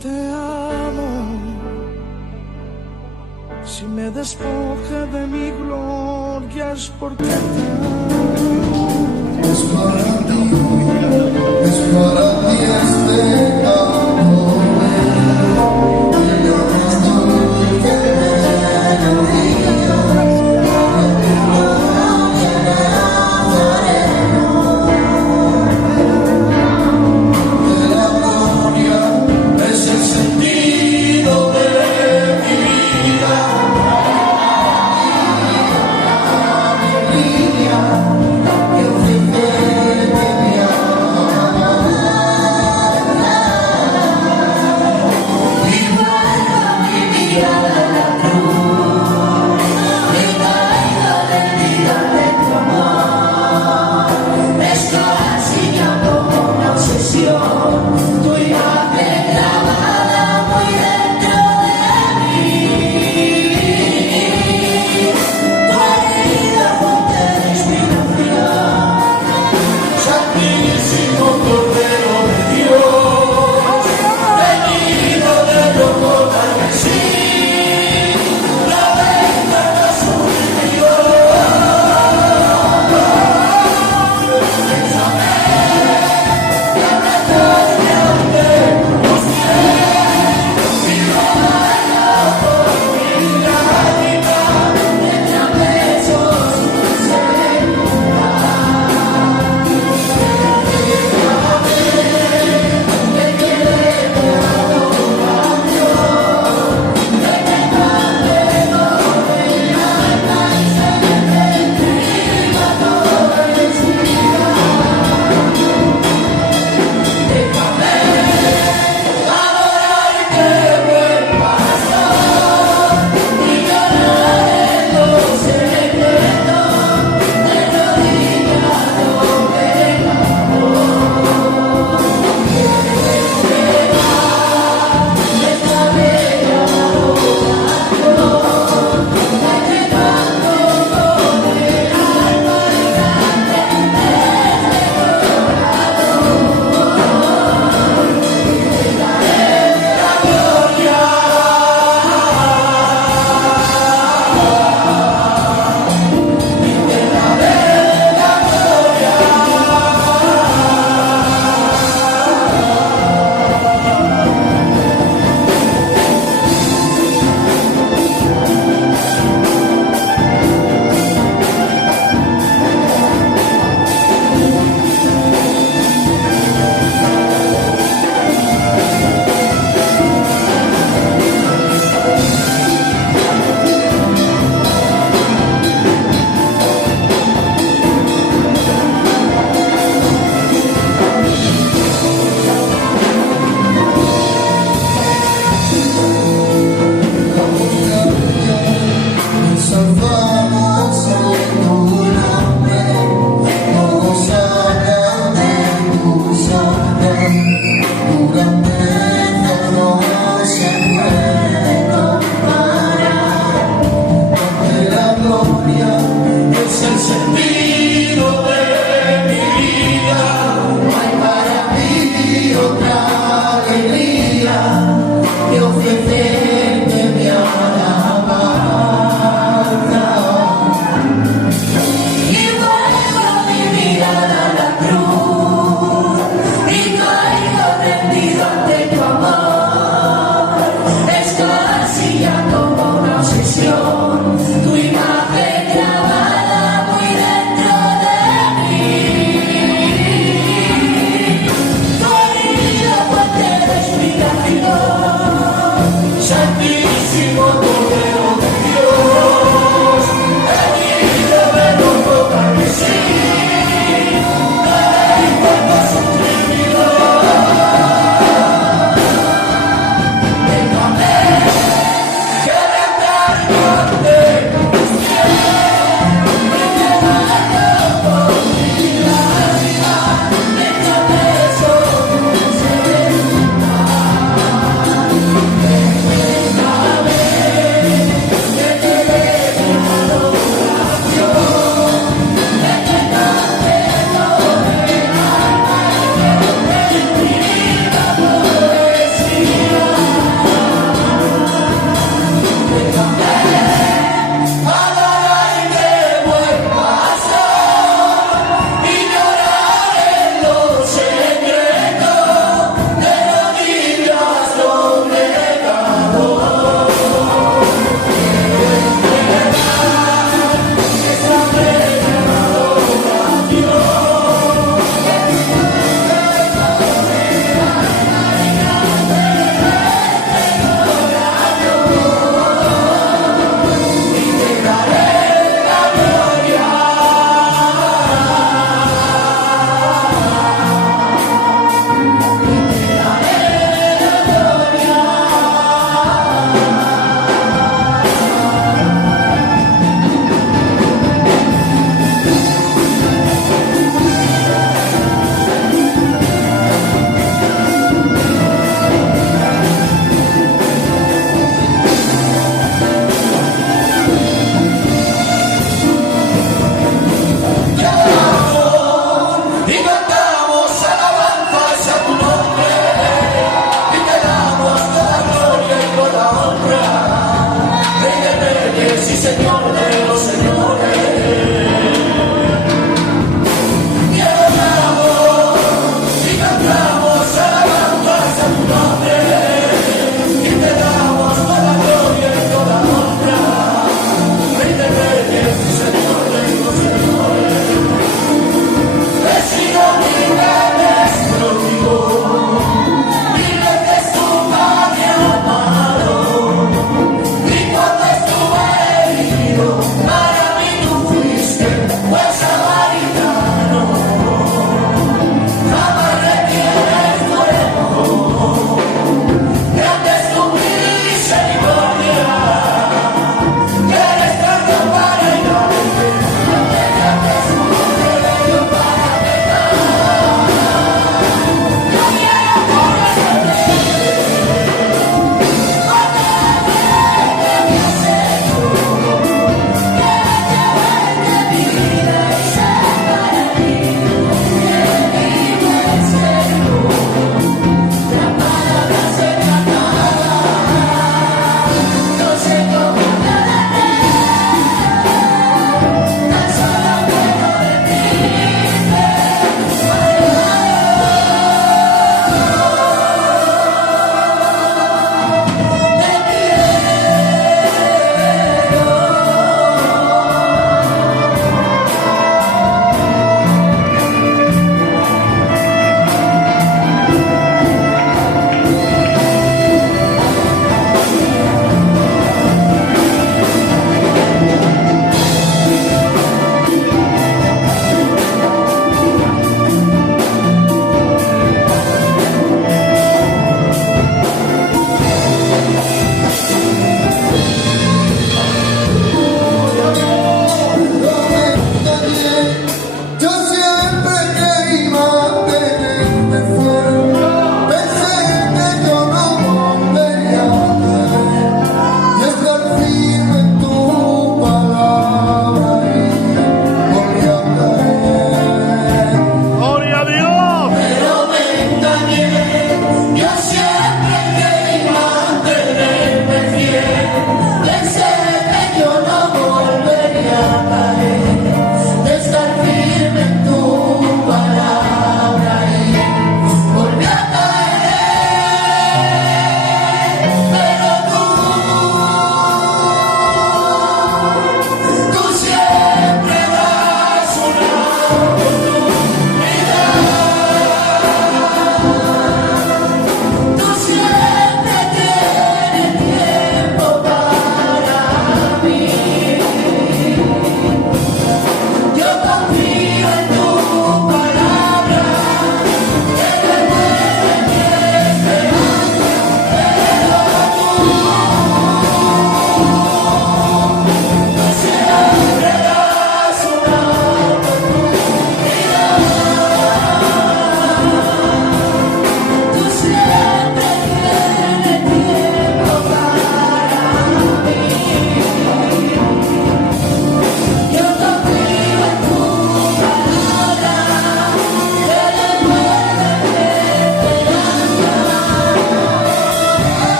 Te amo. Si me despoja de mi gloria es porque te amo. Es para ti este canto. Yo estoy que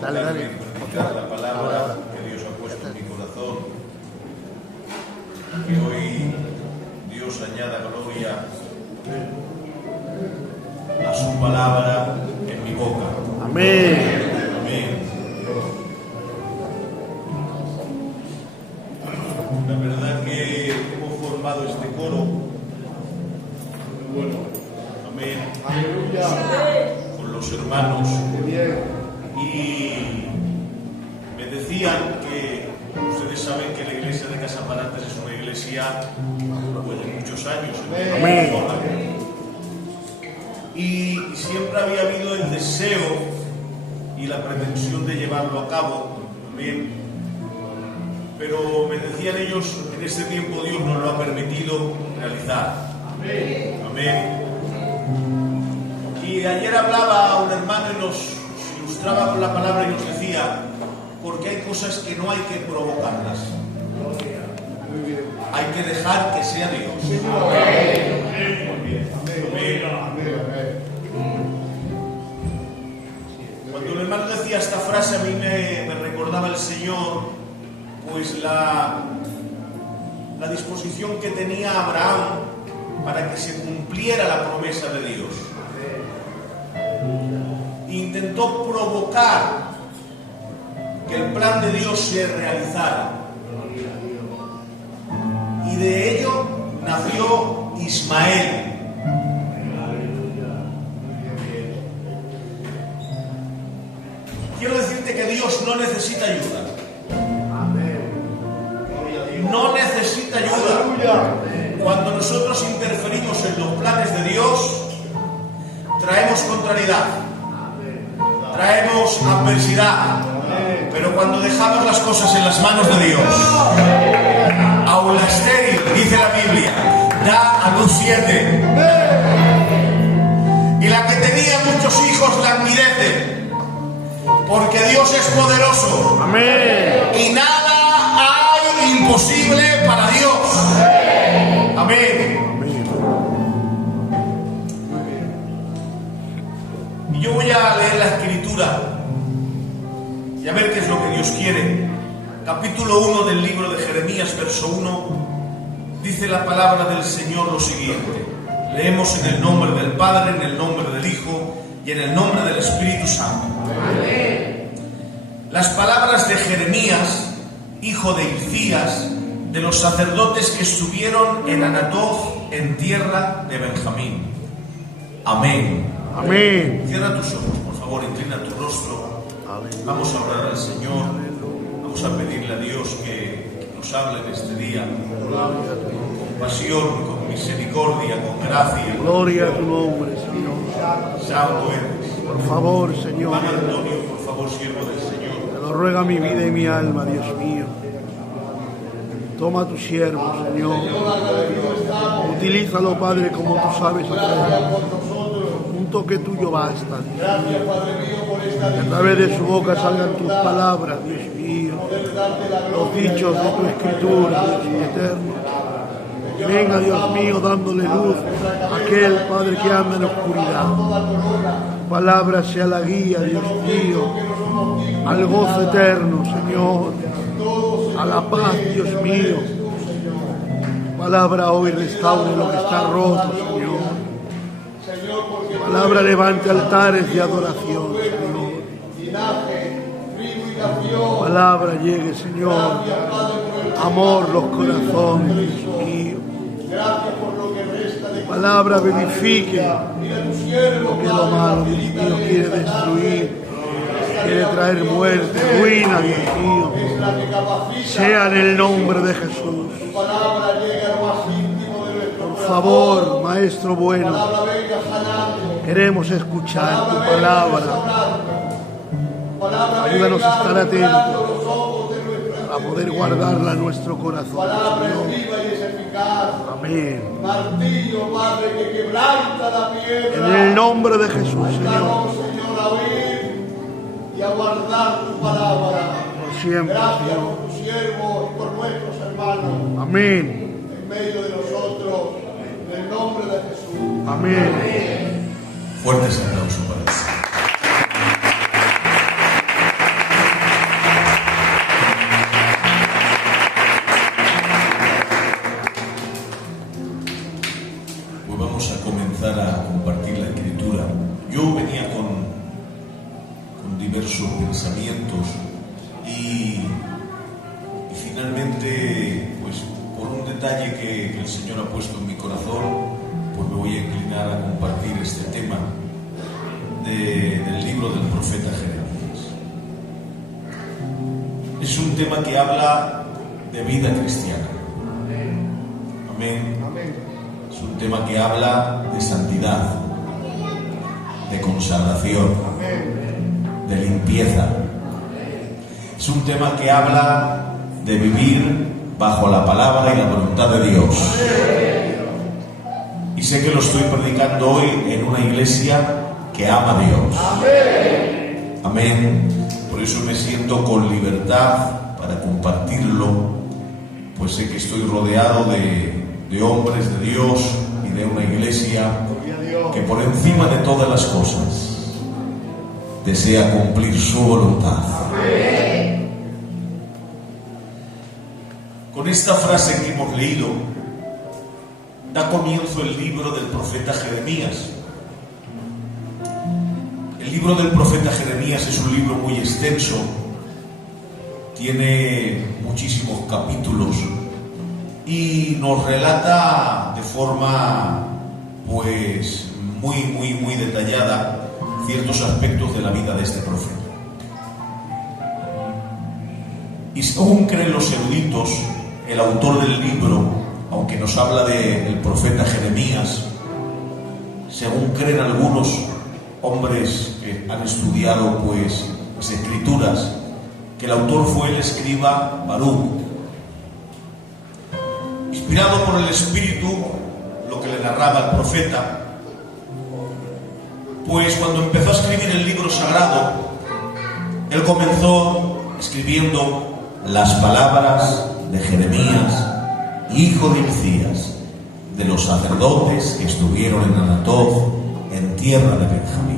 equivocarme en predicar la palabra que Dios ha puesto en mi corazón. Que hoy Dios añada gloria a su palabra en mi boca. Amén. Amén. La verdad que hemos formado este coro. Bueno, amén. Aleluya. Con los hermanos. Bien. Y me decían que ustedes saben que la iglesia de Casaparatas es una iglesia pues, de muchos años. Amén. Y siempre había habido el deseo y la pretensión de llevarlo a cabo. Amén. Pero me decían ellos, en este tiempo Dios nos lo ha permitido realizar. Amén. Y ayer hablaba un hermano y nos ilustraba con la palabra y nos decía, porque hay cosas que no hay que provocarlas. Hay que dejar que sea Dios. Amén. Cuando el hermano decía esta frase, a mí me recordaba el Señor, pues la disposición que tenía Abraham para que se cumpliera la promesa de Dios. Intentó provocar que el plan de Dios se realizara. Y de ello nació Ismael. Quiero decirte que Dios no necesita ayuda. No necesita ayuda. Cuando nosotros interferimos en los planes de Dios, traemos contrariedad, traemos adversidad. Pero cuando dejamos las cosas en las manos de Dios, aun la estéril, dice la Biblia, da a luz 7. Y la que tenía muchos hijos languidece, porque Dios es poderoso. Amén. Y nada hay imposible para Dios. Amén. Y yo voy a leer la escritura y a ver qué es lo que Dios quiere. Capítulo 1 del libro de Jeremías, verso 1, dice la palabra del Señor lo siguiente. Leemos en el nombre del Padre, en el nombre del Hijo y en el nombre del Espíritu Santo. Amén. Las palabras de Jeremías, hijo de Hilcías, de los sacerdotes que estuvieron en Anatoth, en tierra de Benjamín. Amén. Amén. Cierra tus ojos, por favor, inclina tu rostro. Vamos a orar al Señor. Vamos a pedirle a Dios que nos hable en este día con compasión, con misericordia, con gracia. Gloria a tu nombre, Señor. Santo eres. Por favor, Señor. Padre Antonio, por favor, siervo del Señor. Te lo ruega mi vida y mi alma, Dios mío. Toma a tu siervo, Señor. Utilízalo, Padre, como tú sabes hacerlo. Un toque tuyo basta, Dios mío. Que a través de su boca salgan tus palabras, Dios mío. Los dichos de tu escritura, Dios eterno. Venga, Dios mío, dándole luz a aquel, Padre, que anda en oscuridad. Tu palabra sea la guía, Dios mío, al gozo eterno, Señor, a la paz, Dios mío. Tu palabra hoy restaure lo que está roto, Señor. Tu palabra levante altares de adoración, Señor. Tu palabra llegue, Señor, amor los corazones, Dios mío. Tu palabra vivifique lo que lo malo, Dios mío, quiere destruir, quiere traer muerte, ruina, Dios mío. Sea en el nombre de Jesús. Por favor, Maestro bueno, queremos escuchar tu palabra. Ayúdanos a estar atentos para poder guardarla en nuestro corazón, Señor. Amén. En el nombre de Jesús, Señor. Y a guardar tu palabra. Por siempre, Gracias Señor. por tu siervo y por nuestros hermanos. Amén. En medio de nosotros, en el nombre de Jesús. Amén. Fuertes aplausos para el Señor. vamos a comenzar a compartir la escritura. Yo venía con diversos pensamientos y finalmente, pues por un detalle que el Señor ha puesto en mi corazón, pues me voy a inclinar a compartir este tema del libro del profeta Jeremías. Es un tema que habla de vida cristiana. Amén. Es un tema que habla de santidad, de consagración, de limpieza. Es un tema que habla de vivir bajo la palabra y la voluntad de Dios. Y sé que lo estoy predicando hoy en una iglesia que ama a Dios. Amén. Por eso me siento con libertad para compartirlo, pues sé que estoy rodeado de hombres de Dios y de una iglesia que por encima de todas las cosas desea cumplir su voluntad. Con esta frase que hemos leído da comienzo el libro del profeta Jeremías. El libro del profeta Jeremías es un libro muy extenso, tiene muchísimos capítulos y nos relata de forma pues muy detallada ciertos aspectos de la vida de este profeta. Y según creen los eruditos, el autor del libro, aunque nos habla del profeta Jeremías, según creen algunos hombres que han estudiado pues las escrituras, que el autor fue el escriba Baruch, inspirado por el Espíritu, lo que le narraba el profeta, pues cuando empezó a escribir el libro sagrado, él comenzó escribiendo las palabras de Jeremías, hijo de Hilcías, de los sacerdotes que estuvieron en Anatoth, en tierra de Benjamín.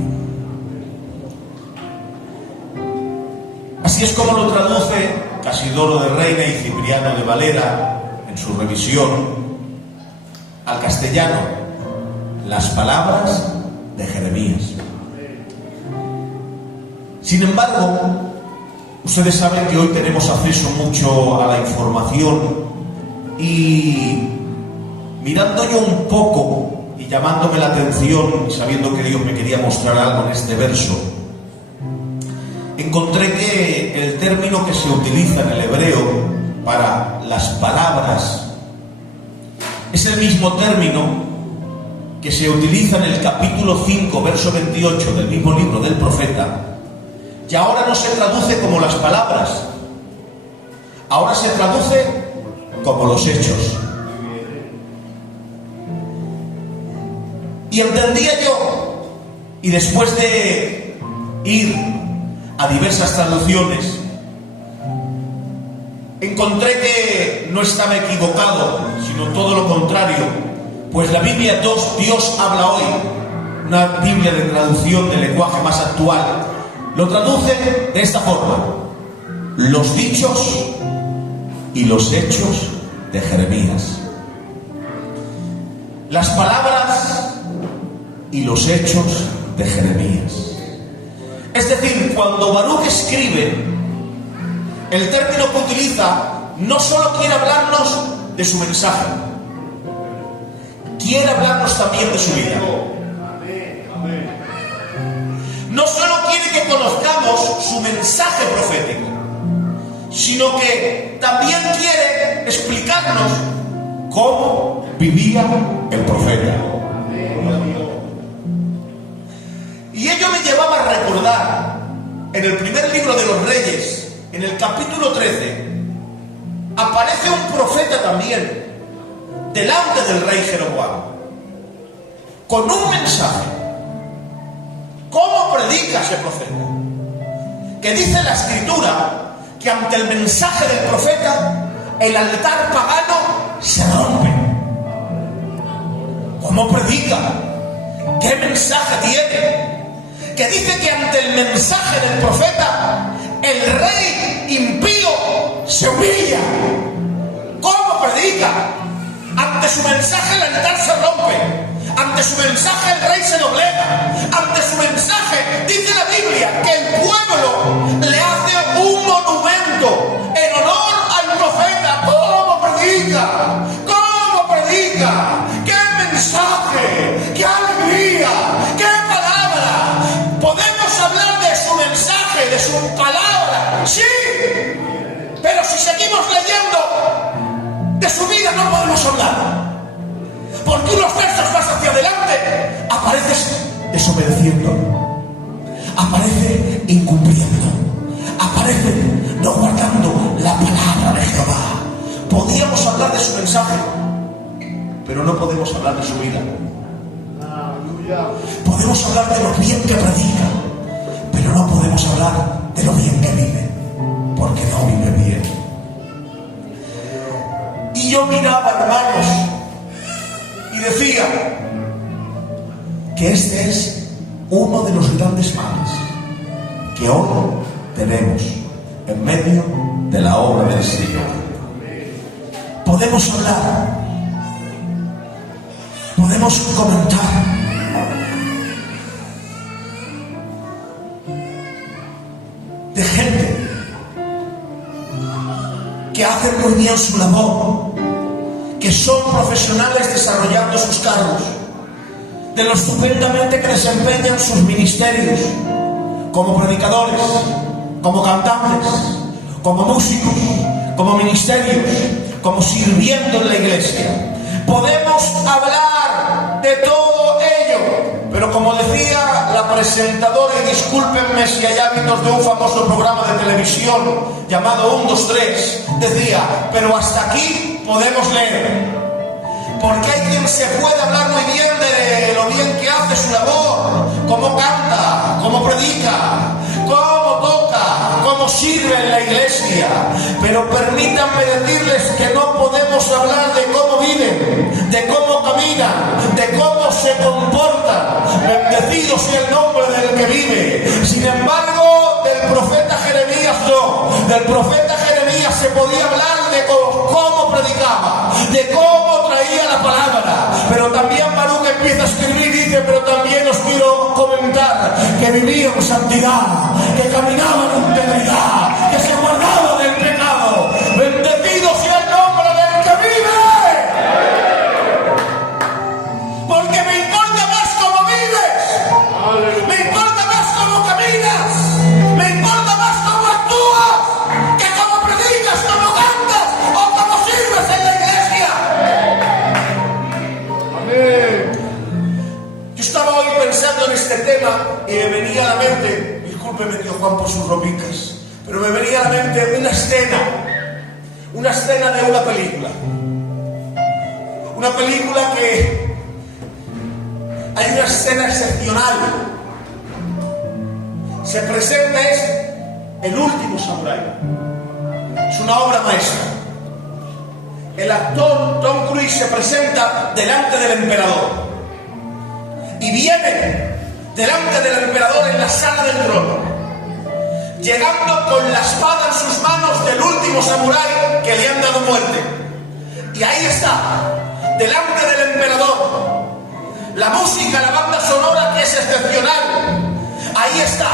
Así es como lo traduce Casidoro de Reina y Cipriano de Valera en su revisión al castellano, las palabras de Jeremías. Sin embargo, ustedes saben que hoy tenemos acceso mucho a la información y mirando yo un poco y llamándome la atención, sabiendo que Dios me quería mostrar algo en este verso, encontré que el término que se utiliza en el hebreo para las palabras es el mismo término que se utiliza en el capítulo 5, verso 28 del mismo libro del profeta. Y ahora no se traduce como las palabras, ahora se traduce como los hechos. Y entendía yo, y después de ir a diversas traducciones, encontré que no estaba equivocado, sino todo lo contrario, pues la Biblia Dios habla hoy, una Biblia de traducción del lenguaje más actual, lo traduce de esta forma: los dichos y los hechos de Jeremías. Las palabras y los hechos de Jeremías. Es decir, cuando Baruch escribe, el término que utiliza no solo quiere hablarnos de su mensaje, quiere hablarnos también de su vida. No solo quiere que conozcamos su mensaje profético, sino que también quiere explicarnos cómo vivía el profeta. Y ello me llevaba a recordar en el primer libro de los Reyes, en el capítulo 13, aparece un profeta también delante del rey Jeroboam con un mensaje. ¿Cómo predica ese profeta? Que dice la escritura que ante el mensaje del profeta el altar pagano se rompe. ¿Cómo predica? ¿Qué mensaje tiene? Que dice que ante el mensaje del profeta el rey impío se humilla. ¿Cómo predica? Ante su mensaje el altar se rompe. Sí, pero si seguimos leyendo de su vida no podemos hablar, porque unos versos más hacia adelante apareces desobedeciendo, aparece incumpliendo, aparece no guardando la palabra de Jehová. Podríamos hablar de su mensaje, pero no podemos hablar de su vida. Podemos hablar de lo bien que predica, pero no podemos hablar de lo bien que vive, porque no vive bien. Y yo miraba, hermanos, y decía que este es uno de los grandes males que hoy tenemos en medio de la obra del Señor. Podemos hablar, podemos comentar, de gente que hacen muy bien su labor, que son profesionales desarrollando sus cargos, de lo estupendamente que desempeñan sus ministerios como predicadores, como cantantes, como músicos, como ministerios, como sirviendo en la iglesia. Podemos hablar de todo ello, pero como decía la presentadora, y discúlpenme si hay hábitos de un famoso programa de televisión llamado 1, 2, 3, decía, pero hasta aquí podemos leer, porque hay quien se puede hablar muy bien de lo bien que hace su labor, cómo canta, cómo predica, cómo toca, cómo sirve en la iglesia, pero permítanme decirles que no podemos hablar de cómo viven, de cómo caminan, de cómo se comportan. Bendecido sea el nombre del que vive. Sin embargo, del profeta Jeremías no. Del profeta Jeremías se podía hablar de cómo predicaba, de cómo traía la palabra, pero también Baruch empieza a escribir y dice, pero también os quiero comentar que vivía en santidad, que caminaba en integridad, que se guardaba del pecado. Bendecido sea el nombre del que vive, porque me importa más cómo vives, me importa más cómo caminas, me importa más cómo actúas, que cómo predicas, cómo cantas o cómo sirves en la iglesia. Amén. Yo estaba hoy pensando en este tema y me venía a la mente, discúlpeme tío Juan por sus ropitas, pero me venía a la mente una escena de una película que hay una escena excepcional. Se presenta, es El último samurái. Es una obra maestra. El actor Tom Cruise se presenta delante del emperador y viene delante del emperador en la sala del trono, llegando con la espada en sus manos del último samurái que le han dado muerte. Y ahí está, delante del emperador, la música, la banda sonora que es excepcional. Ahí está,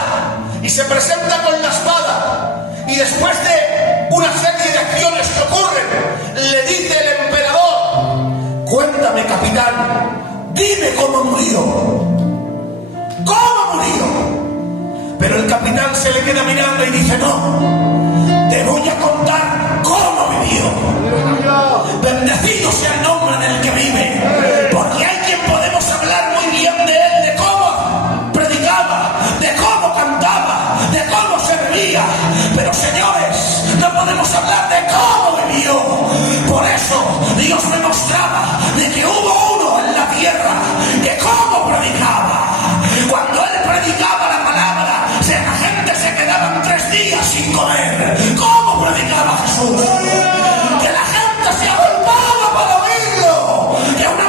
y se presenta con la espada, y después de una serie de acciones que ocurren, le dice el emperador, cuéntame capitán, dime cómo murió. ¿Cómo murió? Pero el capitán se le queda mirando y dice, no, te voy a contar cómo vivió. Bendecido sea el nombre del que vive, porque hay quien podemos hablar muy bien de él, de cómo predicaba, de cómo cantaba, de cómo servía, pero señores, no podemos hablar de cómo vivió. Por eso Dios me mostraba de que hubo uno en la tierra que cómo predicaba. Cuando él predicaba la palabra, la gente se quedaba 3 días sin comer. ¿Cómo predicaba Jesús? Que la gente se agolpaba para oírlo. Que una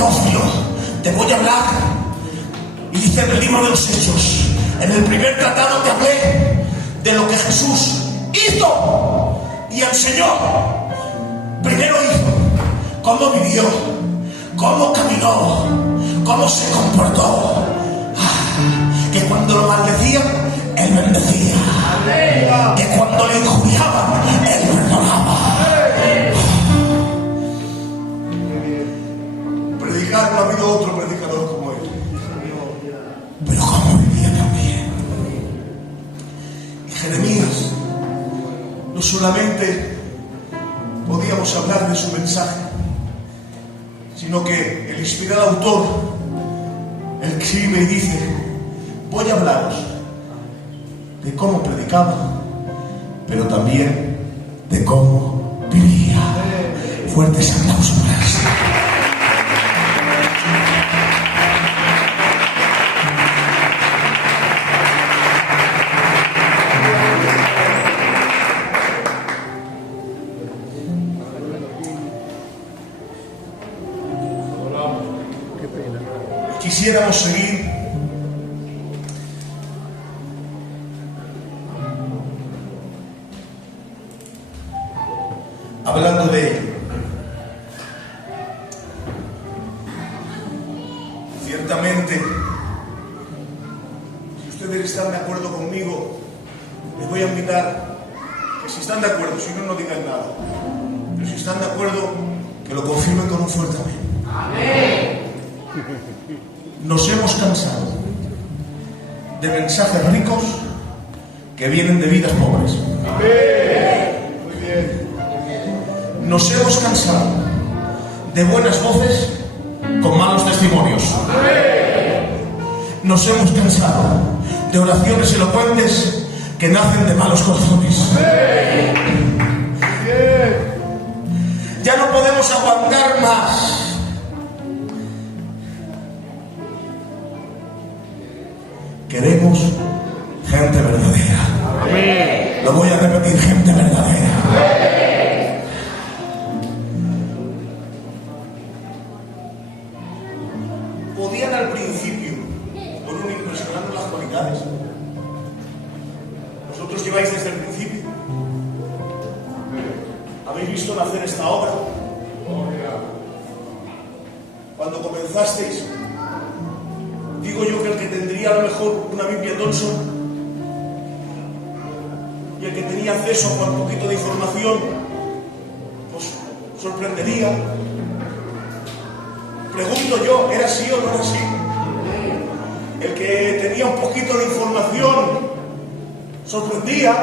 Teófilo, te voy a hablar. Y dice en el libro de los Hechos, en el primer tratado te hablé de lo que Jesús hizo y enseñó. Primero hizo, cómo vivió, cómo caminó, cómo se comportó. Que cuando lo maldecían, Él bendecía. Que cuando le injuriaban, Él perdonaba. Predicar, no ha habido otro predicador como Él. Pero cómo vivía también. Y Jeremías, no solamente podíamos hablar de su mensaje, sino que el inspirado autor, él escribe y dice: voy a hablaros de cómo predicaba, pero también de cómo vivía. Fuertes aplausos para él. Quisiéramos seguir hablando de ello. Ciertamente, si ustedes están de acuerdo conmigo, les voy a invitar que si están de acuerdo, si no, no digan nada, pero si están de acuerdo, que lo confirmen con un fuerte amén. Amén. Nos hemos cansado de mensajes ricos que vienen de vidas pobres. Amén. Muy bien. Nos hemos cansado de buenas voces con malos testimonios. Nos hemos cansado de oraciones elocuentes que nacen de malos corazones. Ya no podemos aguantar más. Queremos gente verdadera. Amén. Lo voy a repetir: gente verdadera. Amén. Podían al principio con un impresionando las cualidades. Vosotros lleváis desde el principio. Habéis visto nacer esta obra. Cuando comenzasteis, digo yo que el que tendría a lo mejor una Biblia Thompson y el que tenía acceso a un poquito de información, pues sorprendería. Pregunto yo, ¿era así o no era así? El que tenía un poquito de información sorprendía.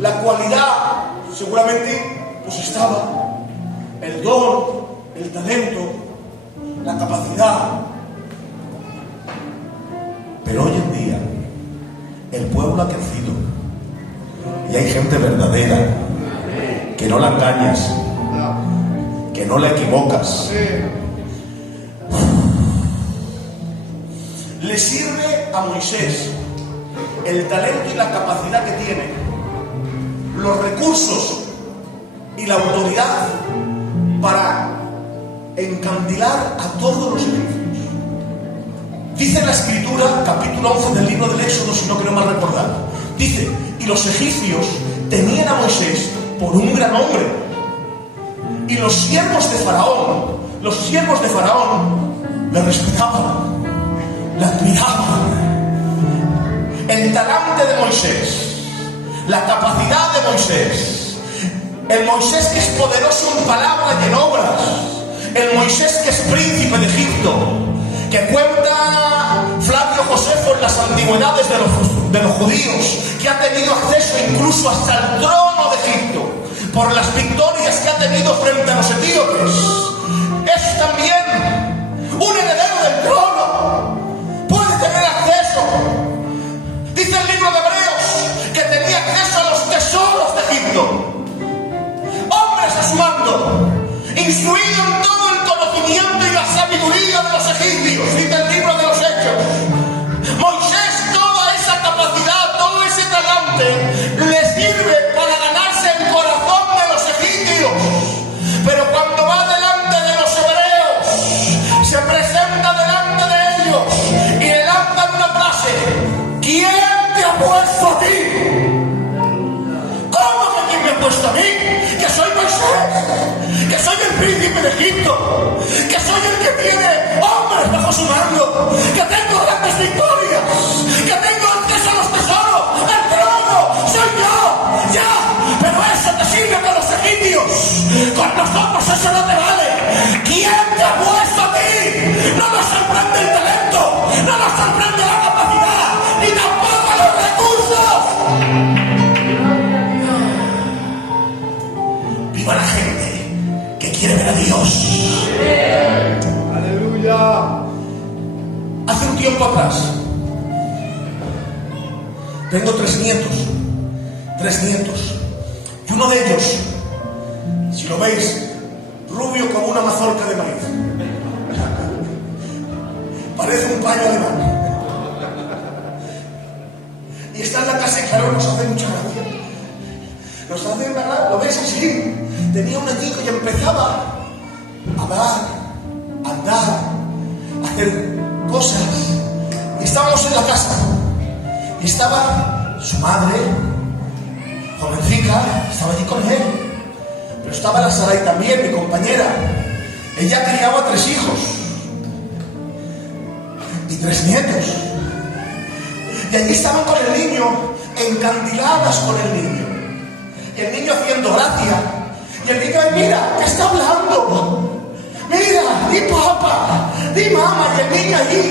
La cualidad seguramente pues estaba, el don, el talento, la capacidad. Pero hoy en día el pueblo ha crecido y hay gente verdadera, que no la engañas, que no la equivocas. Le sirve a Moisés el talento y la capacidad que tiene, los recursos y la autoridad para encandilar a todos los egipcios. Dice la Escritura, capítulo 11 del libro del Éxodo, si no creo mal recordar, dice: y los egipcios tenían a Moisés por un gran hombre, y los siervos de Faraón le respetaban, le admiraban. El talante de Moisés, la capacidad de Moisés, el Moisés que es poderoso en palabras y en obras, el Moisés que es príncipe de Egipto, que cuenta Flavio Josefo en las antigüedades de los judíos, que ha tenido acceso incluso hasta el trono de Egipto por las victorias que ha tenido frente a los etíopes. Es también un heredero del trono, puede tener acceso. Dice el libro de Hebreos que tenía acceso a los tesoros de Egipto, hombres a su mando, instruido en todo el conocimiento y la sabiduría de los egipcios. Dice el libro de los Hechos. Moisés, toda esa capacidad, todo ese talante le sirve para ganarse el corazón de los egipcios, pero cuando va delante ha puesto a mí, que soy Moisés, que soy el príncipe de Egipto, que soy el que tiene hombres bajo su mando, que tengo grandes victorias, que tengo acceso a los tesoros, el trono, soy yo, ya, pero eso te sirve con los egipcios, con nosotros eso no te vale. ¿Quién te ha puesto a ti? No nos sorprende el talento, no nos sorprende la capacidad, ni tampoco los recursos. Viva la gente que quiere ver a Dios. Aleluya. Hace un tiempo atrás tengo tres nietos, y uno de ellos, si lo veis, rubio como una mazorca de maíz, parece un paño alemán, y está en la casa y claro, nos hace mucha gracia, nos hace verdad, lo ves así, tenía un añico y empezaba a hablar, a andar, a hacer cosas, y estábamos en la casa, y estaba su madre, jovencica, estaba allí con él, pero estaba la Sarai también, mi compañera. Ella criaba 3 hijos y 3 nietos, y allí estaban con el niño, encandiladas con el niño, y el niño haciendo gracia, y el niño, mira, que está hablando, mira, di papá, di mamá, y el niño allí,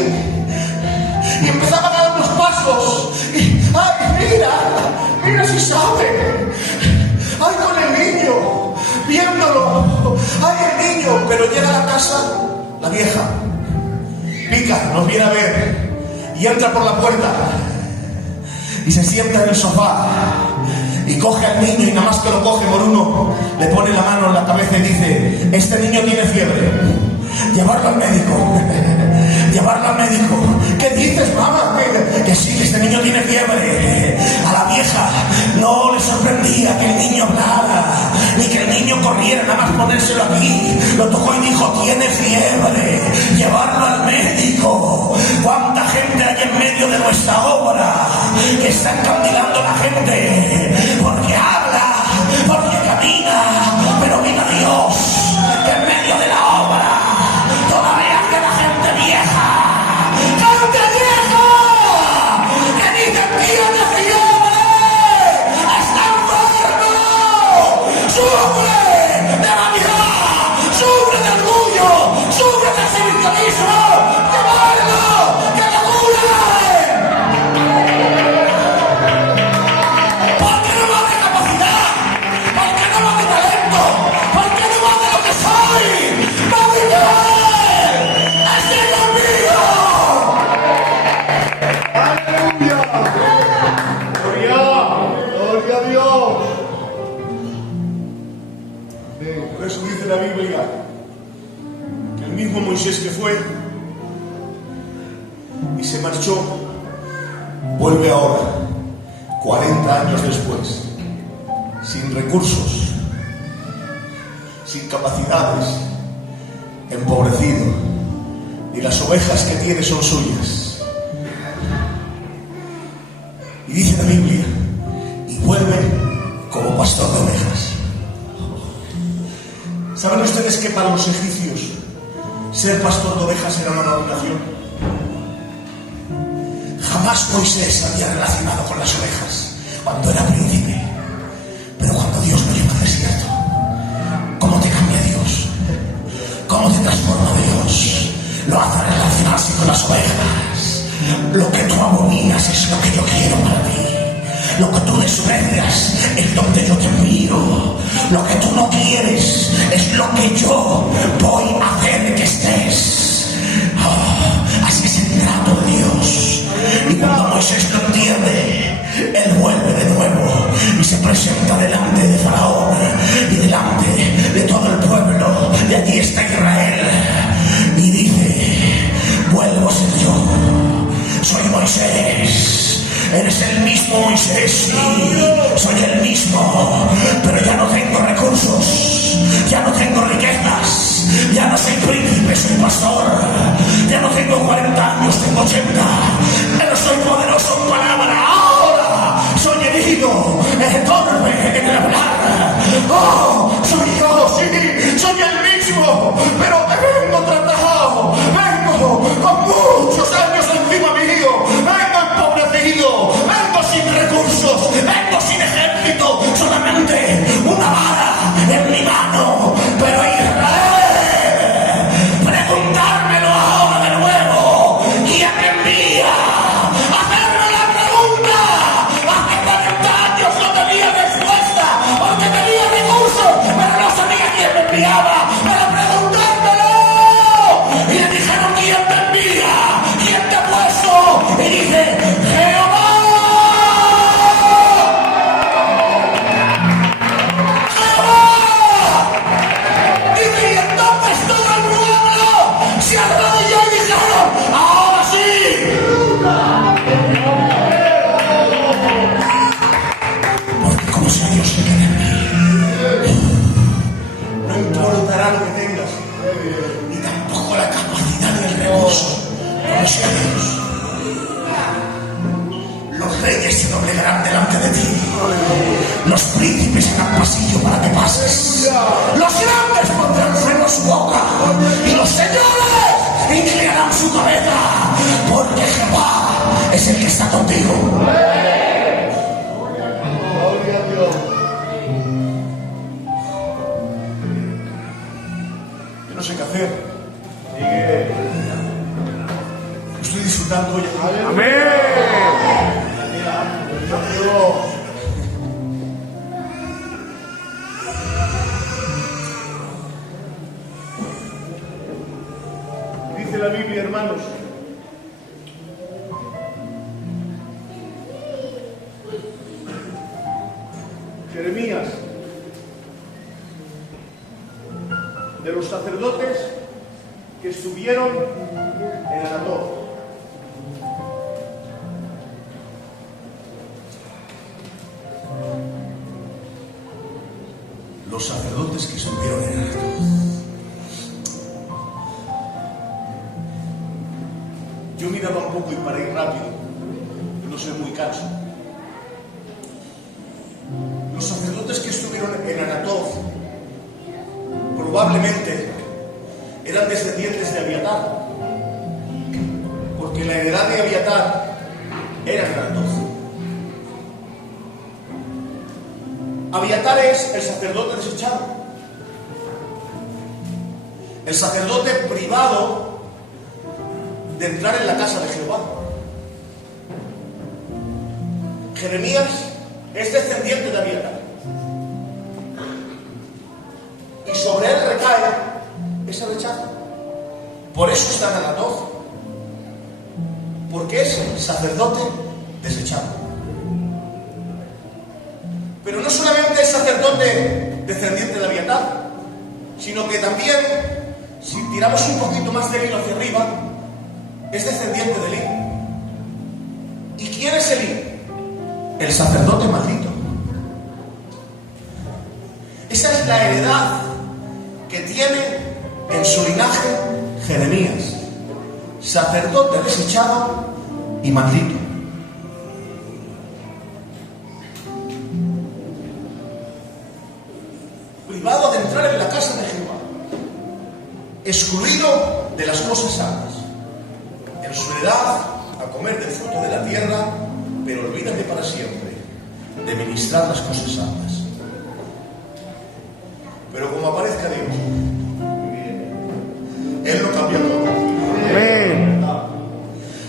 y empezaba a dar unos pasos, y ay, mira si sabe, ay, con el niño, viéndolo, ay, el niño, pero llega a la casa la vieja, pica, nos viene a ver, y entra por la puerta, y se sienta en el sofá, y coge al niño, y nada más que lo coge por uno, le pone la mano en la cabeza y dice, este niño tiene fiebre, llevarlo al médico. Llevarlo al médico. ¿Qué dices, mamá? Que sí, que este niño tiene fiebre. A la vieja no le sorprendía que el niño hablara, ni que el niño corriera, nada más ponérselo aquí. Lo tocó y dijo, tiene fiebre. Llevarlo al médico. ¿Cuánta gente hay en medio de nuestra obra que está encandilando a la gente? Porque habla, porque camina, pero viva Dios, que en medio de la obra todavía queda gente vieja. ¡Gente vieja! ¡Que dicen tiene fiebre! ¡Está enfermo! ¡Sufre de vanidad! ¡Sufre de orgullo! ¡Sufre de exhibicionismo! ¡Llevarlo! ¡Que le cure! ¿Por qué no va de capacidad? ¿Por qué no va de talento? ¿Por qué no va de lo que soy? ¡Va a vivir! Aleluya. Gloria a Dios. Por eso dice la Biblia que el mismo Moisés que fue y se marchó, vuelve ahora, 40 años después, sin recursos, sin capacidades, empobrecido, y las ovejas que tiene son suyas. Y dice la Biblia, y vuelve como pastor de ovejas. ¿Saben ustedes que para los egipcios ser pastor de ovejas era una dominación? Jamás Moisés había relacionado con las ovejas cuando era príncipe, pero cuando Dios lo lleva al desierto, ¿cómo te cambia Dios? ¿Cómo te transforma Dios? Lo hace relacionarse con las ovejas. Lo que tú abominas es lo que yo quiero para ti. Lo que tú desprecias es donde yo te miro. Lo que tú no quieres es lo que yo voy a hacer que estés. Así es el trato de Dios. Y cuando Moisés lo entiende, él vuelve de nuevo y se presenta delante de Faraón y delante de todo el pueblo. Y allí está Israel. Y dice, vuelvo a ser yo. Soy Moisés, eres el mismo Moisés, sí, soy el mismo, pero ya no tengo recursos, ya no tengo riquezas, No importará lo que tengas, ni tampoco la capacidad ni el recurso con los que Dios. Los reyes se doblegarán delante de ti. Los príncipes harán pasillo para que pases. Los grandes pondrán freno a su boca. Y los señores inclinarán su cabeza. Porque Jehová es el que está contigo. Gloria a Dios. Yo no sé qué hacer. Estoy disfrutando hoy. Amén. Dice la Biblia, hermanos, Jeremías, de los sacerdotes que estuvieron en Anatot. Los sacerdotes que estuvieron en Anatot. Yo miraba un poco y para ir rápido, no soy muy canso. Los sacerdotes que estuvieron en Anatot probablemente eran descendientes de Abiatar, porque la heredad de Abiatar era en Anatot. Abiatar es el sacerdote desechado, el sacerdote privado de entrar en la casa de Jehová. Jeremías es descendiente de Abiatar, y sobre él recae ese rechazo. Por eso está en Anatot, porque es sacerdote desechado. Pero no solamente es sacerdote descendiente de Abiatar, sino que también, si tiramos un poquito más de hilo hacia arriba, es descendiente de Elí. ¿Y quién es Elí? El sacerdote maldito. Esa es la heredad que tiene en su linaje Jeremías, sacerdote desechado y maldito. Privado de entrar en la casa de Jehová, excluido de las cosas santas, en su edad a comer del fruto de la tierra, pero olvídate para siempre de ministrar las cosas santas. Pero como aparezca Dios, Él lo cambia todo. Amén.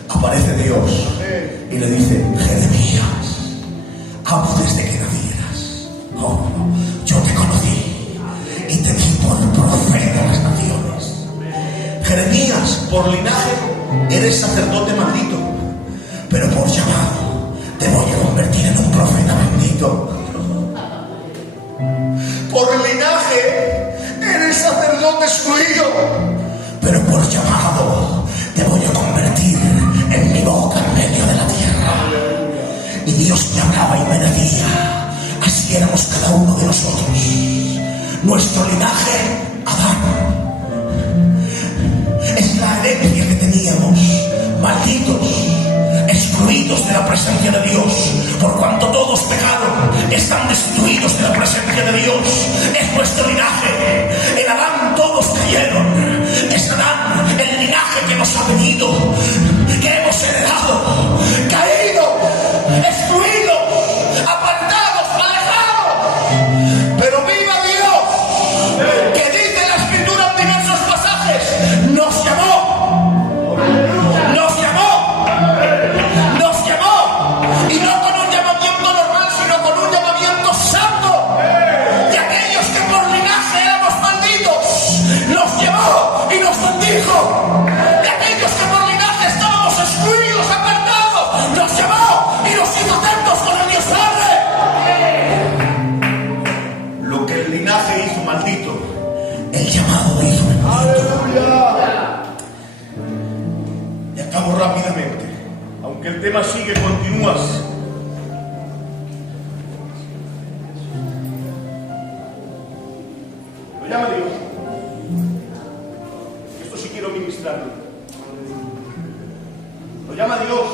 Aparece Dios y le dice: Jeremías, amo desde que nacieras. Oh, yo te conocí y te di por profeta de las naciones. Jeremías, por linaje eres sacerdote maldito, pero por llamado te voy a convertir en un profeta bendito. Por linaje eres sacerdote excluido, pero por llamado te voy a convertir en mi boca en medio de la tierra. Y Dios me hablaba y me decía: así éramos cada uno de nosotros. Nuestro linaje, Adán, es la herencia que teníamos, malditos, excluidos de la presencia de Dios. Por cuanto todos pecaron, están destituidos de la presencia de Dios. Es nuestro linaje. En Adán todos cayeron. Es Adán el linaje que nos ha venido, que hemos heredado, caídos, excluidos, apartados, alejados. Pero viva Dios, que dice la Escritura en diversos pasajes: nos llamó, nos llamó, nos llamó, y no con un llamamiento normal, sino con un llamamiento santo. Y aquellos que por linaje éramos malditos, nos llamó y nos bendijo. Y aquellos que por linaje estábamos excluidos, apartados, nos llamó y nos hizo atentos con el Dios Padre. Lo que el linaje hizo maldito, el llamado hizo bendito. Y acabo rápidamente, aunque el tema sigue, continúas. Lo llama Dios. Esto sí quiero ministrarlo. Lo llama Dios.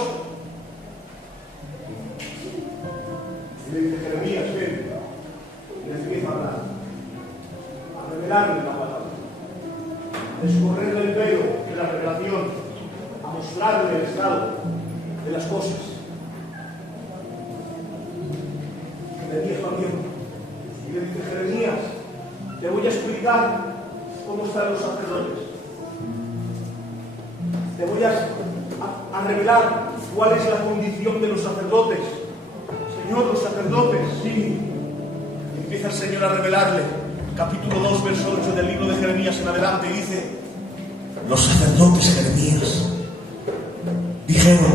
Y le dice: Jeremías, ven. Y le empieza a hablar, a revelarle la palabra, a descorrerle el velo de la revelación, a mostrarle el estado de las cosas. Jeremías va viendo y le dice: Jeremías, te voy a explicar cómo están los sacerdotes. Te voy a revelar cuál es la condición de los sacerdotes. Señor, los sacerdotes, sí. Empieza el Señor a revelarle, capítulo 2, verso 8 del libro de Jeremías en adelante, y dice: los sacerdotes, Jeremías, dijeron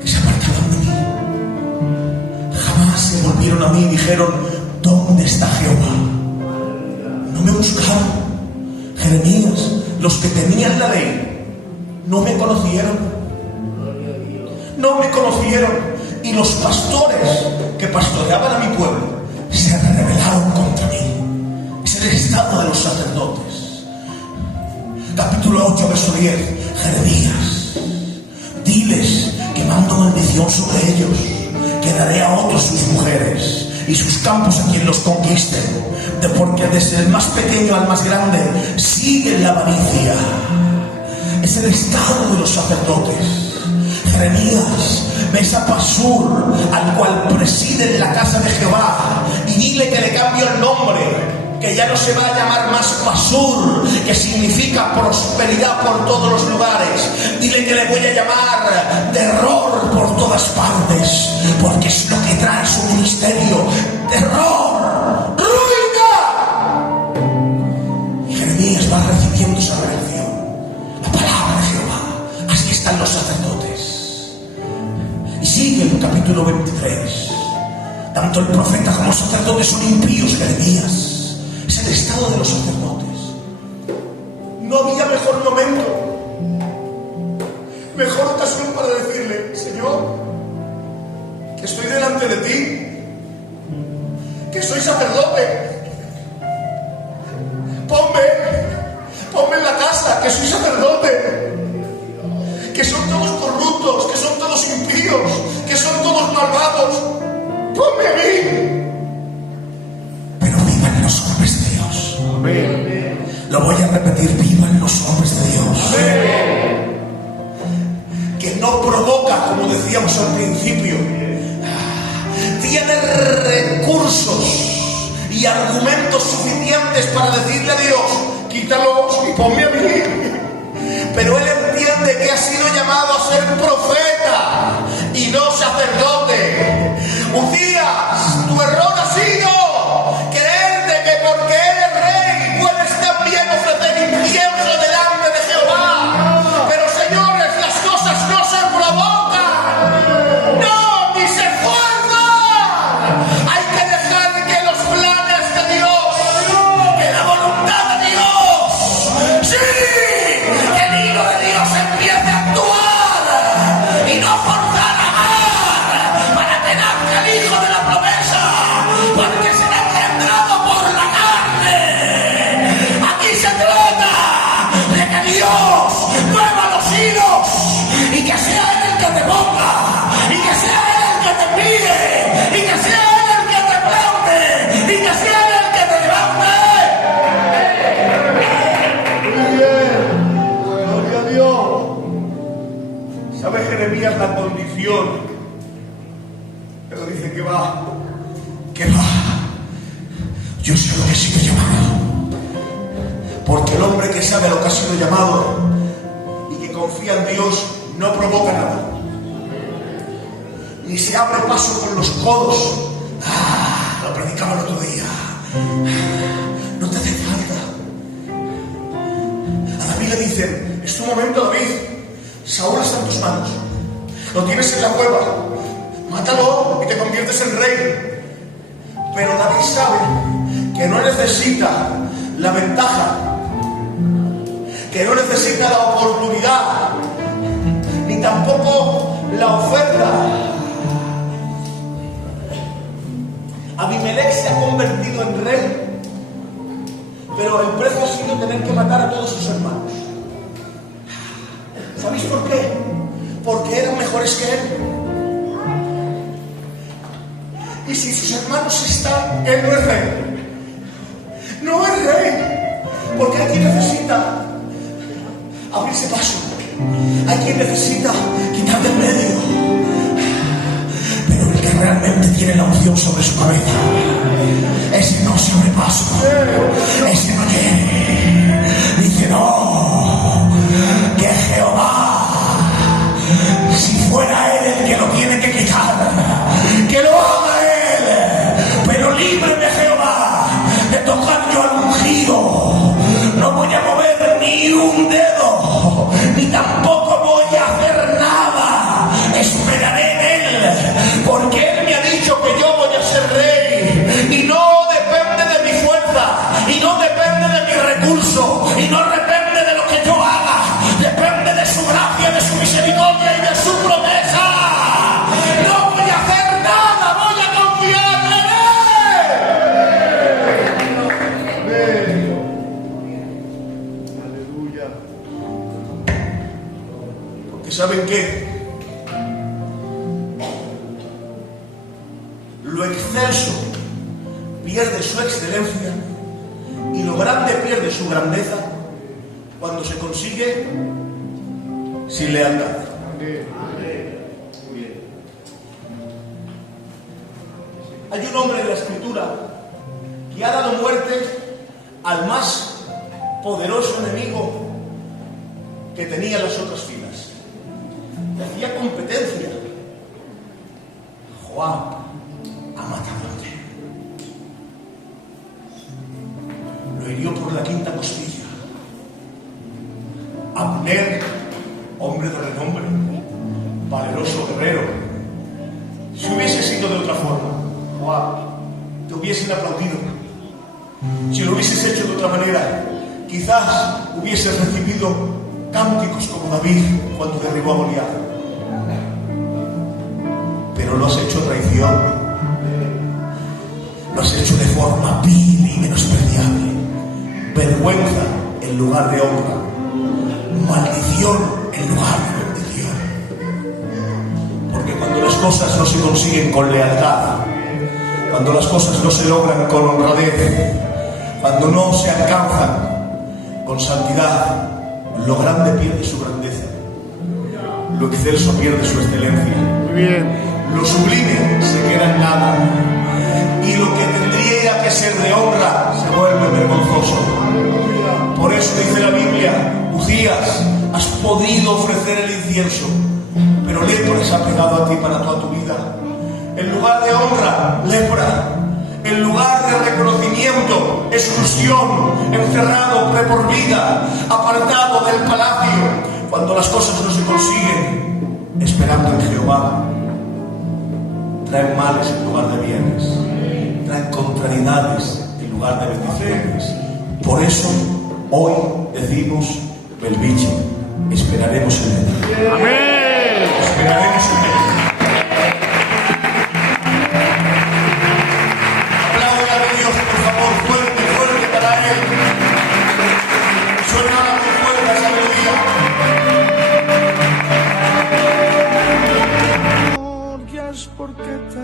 que se apartaban de mí. Jamás se volvieron a mí y dijeron: ¿dónde está Jehová? No me buscaron. Jeremías, los que tenían la ley, no me conocieron. No me conocieron. Y los pastores que pastoreaban a mi pueblo se rebelaron contra mí. Es el estado de los sacerdotes. Capítulo 8, verso 10. Jeremías, diles que mando maldición sobre ellos, que daré a otros sus mujeres y sus campos a quien los conquiste, porque desde el más pequeño al más grande siguen la avaricia. Es el estado de los sacerdotes. Jeremías, ves a Pasur, al cual preside en la casa de Jehová, y dile que le cambio el nombre, que ya no se va a llamar más Pasur, que significa prosperidad por todos los lugares. Dile que le voy a llamar terror por todas partes, porque es lo que trae su ministerio: terror, ruina. Y Jeremías va recibiendo esa revelación, la palabra de Jehová. Así están los sacerdotes. Y sigue el capítulo 23. Tanto el profeta como los sacerdotes son impíos, Jeremías. Es el estado de los sacerdotes. No había mejor momento, mejor ocasión para decirle: Señor, que estoy delante de ti, que soy sacerdote. Ponme en la casa, que soy sacerdote. Que son todos corruptos, que son todos impíos, que son todos malvados. Ponme a mí. Pero vivan los hombres de Dios. Amén. Lo voy a repetir: vivan los hombres de Dios. Amén. Que no provoca, como decíamos al principio. Tiene recursos y argumentos suficientes para decirle a Dios: quítalos y ponme a mí. Pero él entiende que ha sido llamado a ser profeta y no sacerdote. Uzías, tu error ha sido creerte que porque eres rey puedes también ofrecer incienso delante de Jehová. Pero señores, las cosas no se provocan, no, ni se fuerzan. Hay que dejar que los planes de Dios, que la voluntad de Dios, sí, el Hijo de Dios empiece a actuar y no forzar a amar para que nazca el Hijo de la promesa, porque será engendrado por la carne. Aquí se trata de que Dios mueva los hilos y que sea Él el que te ponga, y que sea Él el que te pide, y que sea Él el que te plante, y que sea Él el que te levante. Muy bien. Gloria a Dios. ¿Sabe Jeremías la condición? Pero dice que va. Yo sé lo que he sido llamado. Porque el hombre que sabe lo que ha sido llamado y que confía en Dios no provoca nada. Ni se abre paso con los codos. Lo predicaba el otro día. No te hace falta. A David le dicen: es tu momento, David. Saúl está en tus manos. Lo tienes en la cueva. Mátalo y te conviertes en rey. Pero David sabe que no necesita la ventaja, que no necesita la oportunidad, ni tampoco la oferta. Abimelech se ha convertido en rey, pero el precio ha sido tener que matar a todos sus hermanos. ¿Sabéis por qué? Porque eran mejores que él. Y si sus hermanos están, él no es rey. No es rey. Porque hay quien necesita abrirse paso. Hay quien necesita quitar del medio. Pero el que realmente tiene la unción sobre su cabeza, ese no se abre paso. Ese no quiere. Dice no. Que Jehová, si fuera él el que lo tiene que quitar, que lo haga él. Pero líbreme, Jehová, de tocar yo al ungido. No voy a mover ni un dedo, ni tampoco voy a hacer nada. Esperaré en él, porque él me ha dicho que yo voy a ser rey. Y no depende de mi fuerza, y no depende de mi recurso, y no depende de lo que yo haga. Depende de su gracia, de su misericordia y de su promesa. No voy a hacer nada, voy a confiar en él. Aleluya. Porque ¿saben qué? Lo excelso pierde su excelencia y lo grande pierde su grandeza cuando se consigue sin lealtad. Hay un hombre en la Escritura que ha dado muerte al más poderoso enemigo que tenía las otras filas. Le hacía competencia. Joab ha matado a aquel. Lo hirió por la quinta costilla. Abner, hombre de renombre, valeroso guerrero. Si hubiese sido de otra forma, Joab, te hubiesen aplaudido. Si lo hubieses hecho de otra manera, quizás hubieses recibido cánticos como David cuando derribó a Goliat. Pero lo has hecho traición. Lo has hecho de forma vil y menospreciable. Vergüenza en lugar de honra. Maldición en lugar de bendición. Porque cuando las cosas no se consiguen con lealtad, cuando las cosas no se logran con honradez, cuando no se alcanzan con santidad, lo grande pierde su grandeza, lo excelso pierde su excelencia. Muy bien. Lo sublime se queda en nada, y lo que tendría que ser de honra se vuelve vergonzoso. Por eso dice la Biblia: Uzías, has podido ofrecer el incienso, pero lepra se ha pegado a ti para toda tu vida. En lugar de honra, lepra. En lugar de reconocimiento, exclusión, encerrado de por vida, apartado del palacio. Cuando las cosas no se consiguen, esperando en Jehová, traen males en lugar de bienes, traen contrariedades en lugar de bendiciones. Por eso hoy decimos: Belviche, esperaremos en él. Amén. Esperaremos en él. Apláudale a Dios, por favor, fuerte, fuerte para él. Suena muy fuerte esa melodía. Porque te